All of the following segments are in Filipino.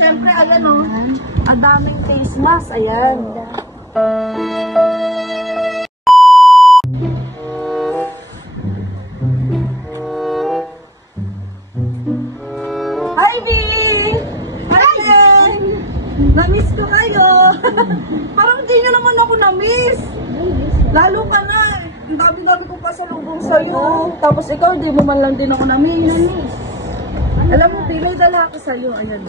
syempre, ayan o. Ang daming face mask. Ayan. Hi, B! Hi! Na-miss ko kayo. Parang hindi nyo naman ako na-miss. Lalo ka na. Ang dami-dami kong pasalubong sa'yo. Tapos ikaw, di mo man lang din ako na-miss. Alam mo, may dala ako sa'yo. Ayan.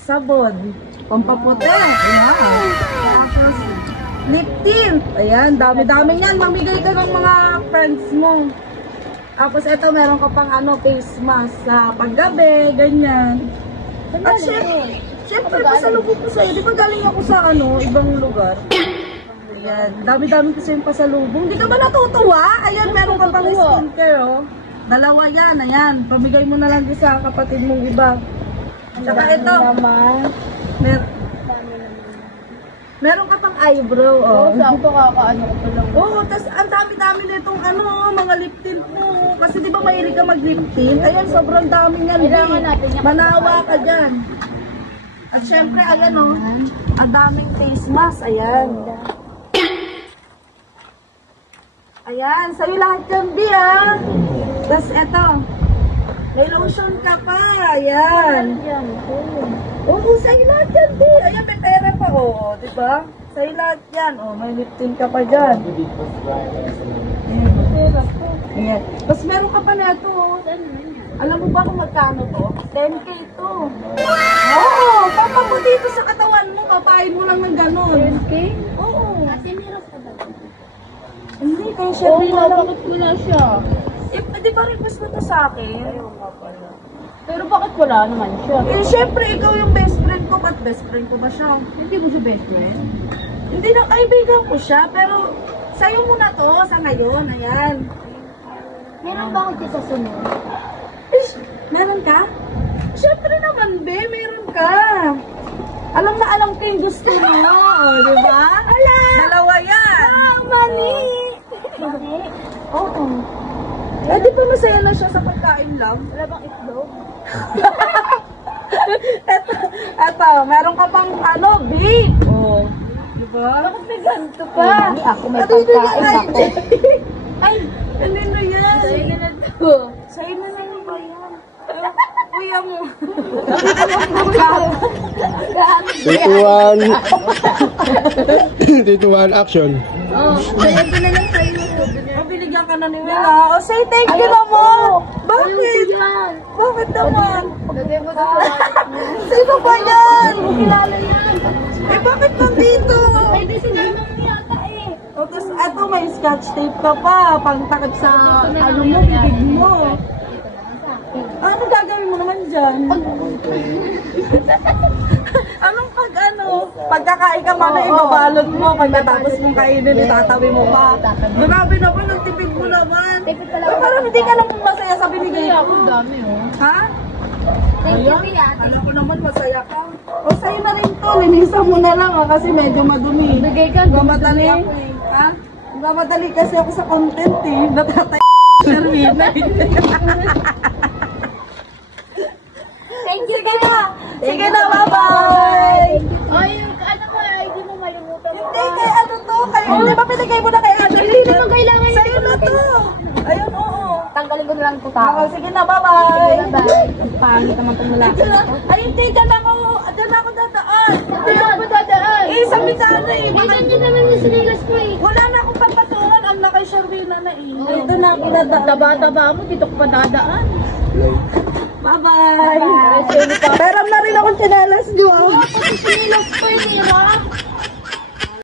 Sabon. Pampaputi. Ayan. Tapos, lip tint. Ayan. Dami-dami yan. Mamigay ka ng mga friends mo. Tapos ito, meron ka pang face mask sa paggabi. Ganyan. At syempre, pasalubong ko sa'yo. Di ba galing ako sa ibang lugar? Ayan. Dami-dami kasi yung pasalubong. Di ka ba natutuwa? Ayan, meron ka pang skincare, oh. Dalawa yan, ayan. Pamigay mo na lang din sa kapatid mong iba. Tsaka ito. Meron ka pang eyebrow, oh. Oo, sakto kakaano ko pa lang. Oo, tas ang dami-dami nitong mga lip tint mo. Kasi di ba mahilig ka mag-lip tint? Ayan, sobrang dami yan. Kailangan natin yung manawa ka dyan. At syempre, ayan, oh. Ang daming face mask, ayan. Ayan, sa'yo lahat yan, Bi, ah. Tapos eto, may lotion ka pa, ayan. Oo, sa'yo lahat yan, Bi. Ayan, may pera pa, oh, diba? Sa'yo lahat yan, oh, may lip tint ka pa dyan. Ayan. Tapos meron ka pa na ito, oh. Alam mo ba kung magkano to? 10K to. Oo, papapo dito sa katawan mo, papain mo lang ng ganon. 10K? Oo. Kasi meron ka ba? Hindi, kaya syempre Oo, bakit wala siya? Di ba request mo to sa akin? Pero bakit wala naman siya? Eh, syempre, ikaw yung best friend ko. Ba't best friend ko ba siya? Hindi mo siya best friend? Hindi na kaibigan ko siya, pero sa'yo muna to, sa ngayon, ayan. Meron ba ako sa sunod? Eh, meron ka? Syempre naman, be, meron ka. Alam na alam ko yung gusto mo, di ba? Ala! Dalawa yan! Ah, mani! Mani? Oo. Eh, di ba masaya na siya sa pagkain lang? Wala bang itlog? Eto, meron ka pang big. Oh. Di ba? Bakit may ganito pa? Ay, ako may pagkain ako. Ay! Ano na yan? Sa'yo na na to. Sa'yo na na ba yan? Kuya mo. 3, 2, 1, action. Oh, sa'yo ko na lang sa'yo. Binigyan ka na ni Willa. Oh, say thank you naman. Bakit? Bakit naman? Lagay mo ito sa Sino ba yan? kilala yan. Eh, bakit nandito? Ay, di sinino mo yata eh. O, tapos eto, may scotch tape ka pa. Pangtakip sa bibig mo. Ano gagawin mo naman dyan? Anong pagkakain ka man, ibabalot mo, pagkatapos mong kainin, itatawi mo pa. Grabe naman, ang tipid mo naman. Parang hindi ka lang masaya sa binigay Kaya ko. ako dami oh. Ha? Thank you, Tia. Alam ko naman, masaya ka. O, sa'yo na rin to, linisan mo na lang kasi medyo madumi. Bigay ka, Mamadali ako eh. Ha? Mamadali kasi ako sa content eh. Natatay Sherwina. Thank you, Sige na! Sige na, bye-bye! Ay, ano mo, hindi mo malimutan mo. Hindi, kay ano to? Di ba pinigay mo na kay ano? Hindi naman kailangan. Sa'yo na to! Ayun, oo. Tanggalin ko na lang ito Ako, sige na, bye-bye! Bye-bye. Pangit naman itong lalaki. Ay, hindi, dyan ako dadaan. Hindi ako ba dadaan? Eh, sabi na ano eh. Ay, ganyan naman yung sinilas ko eh. Wala na akong papatungan. Ang nakay Sherwina na eh. Ito na ako dadaan. Taba-taba mo, dito ko pa dadaan. Bye-bye! Pero na rin akong chinelas nyo. Sinilas ko eh, Mira.